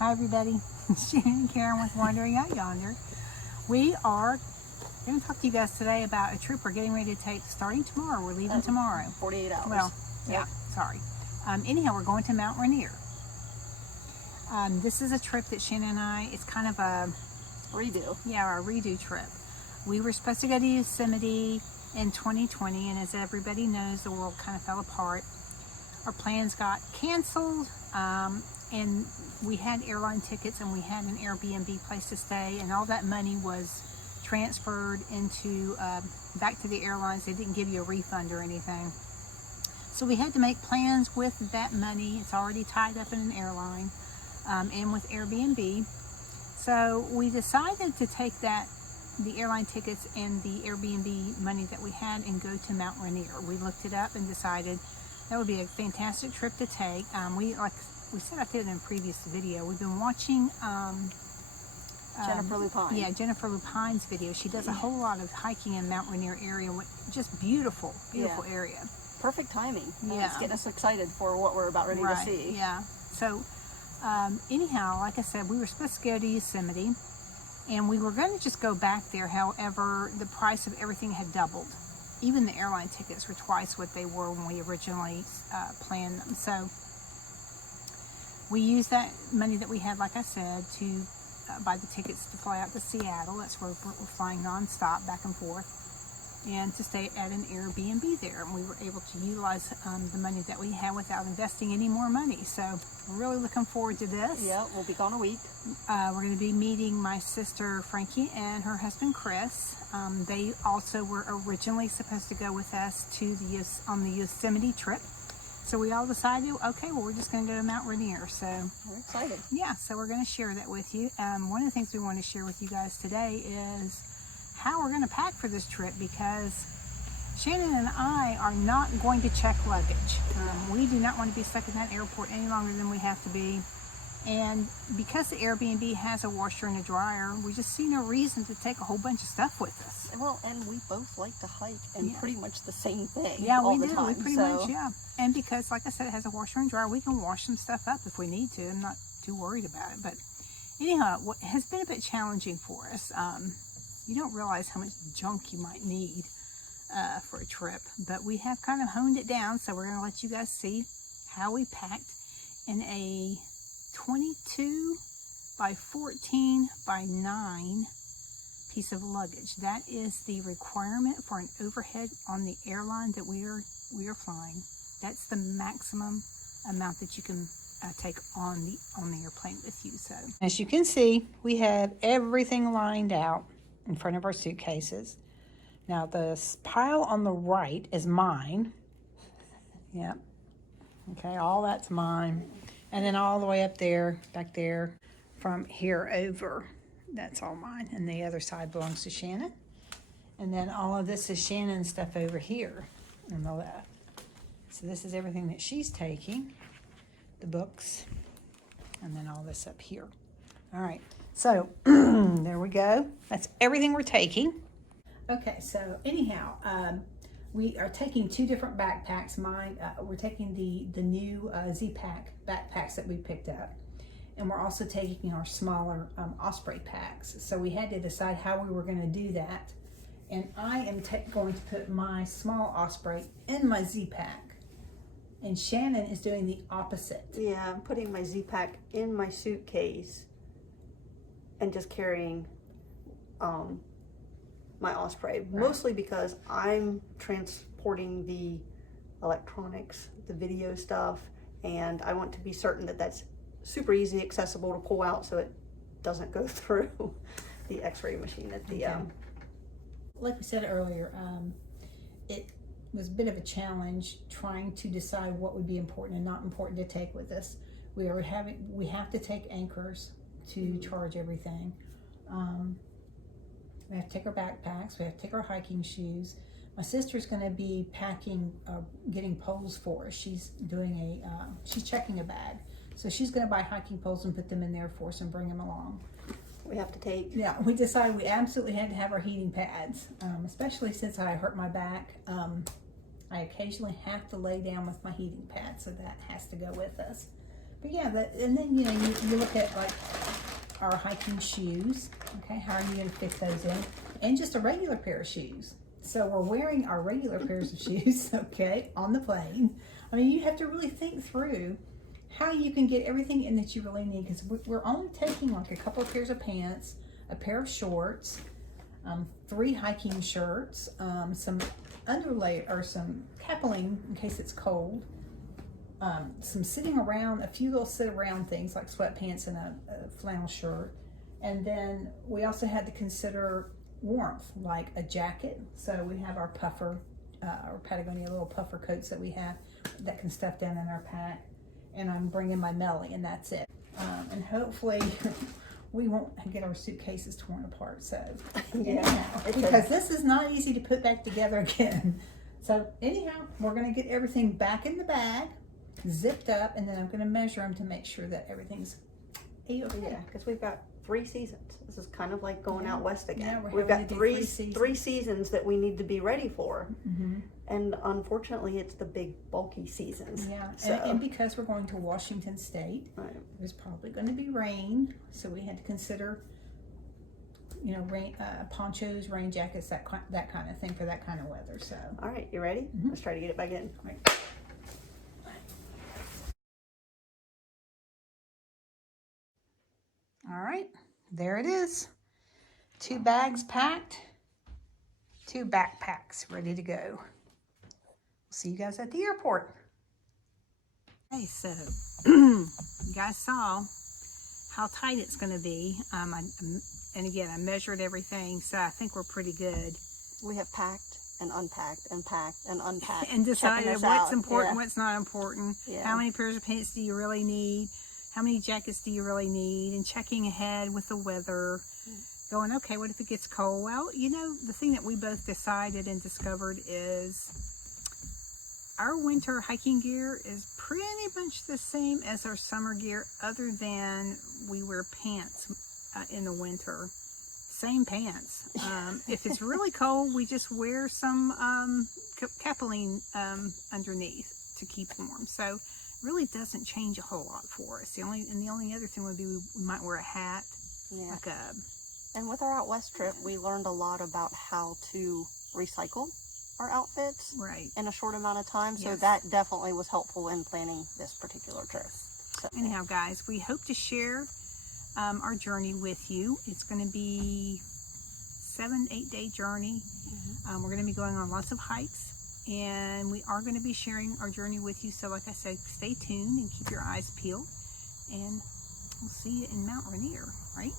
Hi everybody, Shannon and Karen with Wandering Out Yonder. We are going to talk to you guys today about a trip we're getting ready to take starting tomorrow. We're leaving tomorrow. 48 hours. Well, yeah, sorry. Anyhow, we're going to Mt Rainier. This is a trip that Shannon and I, it's kind of a redo. Yeah, our redo trip. We were supposed to go to Yosemite in 2020, and as everybody knows, the world kind of fell apart. Our plans got canceled, and we had airline tickets and we had an Airbnb place to stay, and all that money was transferred into back to the airlines. They didn't give you a refund or anything. So we had to make plans with that money. It's already tied up in an airline and with Airbnb. So we decided to take the airline tickets and the Airbnb money that we had and go to Mt Rainier. We looked it up and decided that would be a fantastic trip to take. Like we said, I did in a previous video, we've been watching Jennifer Lupine. Yeah, Jennifer Lupine's video. She does a whole lot of hiking in Mt Rainier area. Just beautiful area. Perfect timing. Yeah. It's getting us excited for what we're about ready to see. Yeah. So anyhow, like I said, we were supposed to go to Yosemite and we were going to just go back there. However, the price of everything had doubled. Even the airline tickets were twice what they were when we originally planned them. So we used that money that we had, like I said, to buy the tickets to fly out to Seattle. That's where we're flying nonstop back and forth, and to stay at an Airbnb there. And we were able to utilize the money that we had without investing any more money. So we're really looking forward to this. Yeah, we'll be gone a week. We're going to be meeting my sister Frankie and her husband Chris. They also were originally supposed to go with us to on the Yosemite trip. So we all decided, okay, well, we're just going to go to Mt Rainier. So we're excited. Yeah, so we're going to share that with you. One of the things we want to share with you guys today is how we're going to pack for this trip, because Shannon and I are not going to check luggage. We do not want to be stuck in that airport any longer than we have to be. And because the Airbnb has a washer and a dryer, we just see no reason to take a whole bunch of stuff with us. Well, and we both like to hike and pretty much the same thing. Yeah, all we the do. Time, We pretty much, yeah. And because, like I said, it has a washer and dryer, we can wash some stuff up if we need to. I'm not too worried about it. But anyhow, what has been a bit challenging for us. You don't realize how much junk you might need for a trip, but we have kind of honed it down. So we're going to let you guys see how we packed in a 22 by 14 by 9 piece of luggage. That is the requirement for an overhead on the airline that we are flying. That's the maximum amount that you can take on the airplane with you. So as you can see, we have everything lined out in front of our suitcases. Now the pile on the right is mine. Yep. Okay, all that's mine. And then all the way up there, back there, from here over, that's all mine. And the other side belongs to Shannon. And then all of this is Shannon's stuff over here on the left. So this is everything that she's taking, the books, and then all this up here. All right, so there we go. That's everything we're taking. Okay, so anyhow, we are taking two different backpacks. We're taking the new Z-Pack backpacks that we picked up. And we're also taking our smaller Osprey packs. So we had to decide how we were going to do that. And I am going to put my small Osprey in my Z-Pack. And Shannon is doing the opposite. Yeah, I'm putting my Z-Pack in my suitcase and just carrying my Osprey, mostly because I'm transporting the electronics, the video stuff, and I want to be certain that that's super easy, accessible to pull out so it doesn't go through the x-ray machine at the like we said earlier, it was a bit of a challenge trying to decide what would be important and not important to take with us. We have to take anchors to charge everything. We have to take our backpacks, we have to take our hiking shoes. My sister's going to be packing, getting poles for us. She's doing she's checking a bag. So she's going to buy hiking poles and put them in there for us and bring them along. We have to take. Yeah, we decided we absolutely had to have our heating pads, especially since I hurt my back. I occasionally have to lay down with my heating pad, so that has to go with us. But yeah, and then, you know, you look at like our hiking shoes. Okay, how are you going to fit those in? And just a regular pair of shoes. So we're wearing our regular pairs of shoes, okay, on the plane. I mean, you have to really think through how you can get everything in that you really need, because we're only taking like a couple of pairs of pants, a pair of shorts, 3 hiking shirts, some underlay or some capeling in case it's cold, some sitting around, a few little sit around things like sweatpants and a flannel shirt. And then we also had to consider warmth, like a jacket. So we have our puffer, our Patagonia little puffer coats that we have that can stuff down in our pack. And I'm bringing my Melly, and that's it. And hopefully we won't get our suitcases torn apart. So anyhow, because this is not easy to put back together again. So anyhow, we're gonna get everything back in the bag, zipped up, and then I'm gonna measure them to make sure that everything's A-okay. Yeah, because we've got 3 seasons. This is kind of like going out west again. Yeah, we've got three three seasons that we need to be ready for. And unfortunately, it's the big bulky seasons. Yeah, so. and because we're going to Washington State, there's probably going to be rain, so we had to consider, you know, rain, ponchos, rain jackets, that kind of thing for that kind of weather. So, all right, you ready? Let's try to get it back in. Right. All right, there it is. 2 bags packed, 2 backpacks ready to go. See you guys at the airport. Okay, so you guys saw how tight it's going to be. And again, I measured everything, so I think we're pretty good. We have packed and unpacked and packed and unpacked. And decided what's important, what's not important. Yeah. How many pairs of pants do you really need? How many jackets do you really need? And checking ahead with the weather. Going, okay, what if it gets cold? Well, you know, the thing that we both decided and discovered is our winter hiking gear is pretty much the same as our summer gear, other than we wear pants in the winter. Same pants. If it's really cold, we just wear some capeline underneath to keep warm. So really doesn't change a whole lot for us. The only other thing would be we might wear a hat, like a. And with our out west trip, we learned a lot about how to recycle our outfits in a short amount of time. So that definitely was helpful in planning this particular trip. So. Anyhow, guys, we hope to share our journey with you. It's going to be 7-8 day journey. We're going to be going on lots of hikes, and we are going to be sharing our journey with you. So like I said, stay tuned and keep your eyes peeled, and we'll see you in Mount Rainier, right?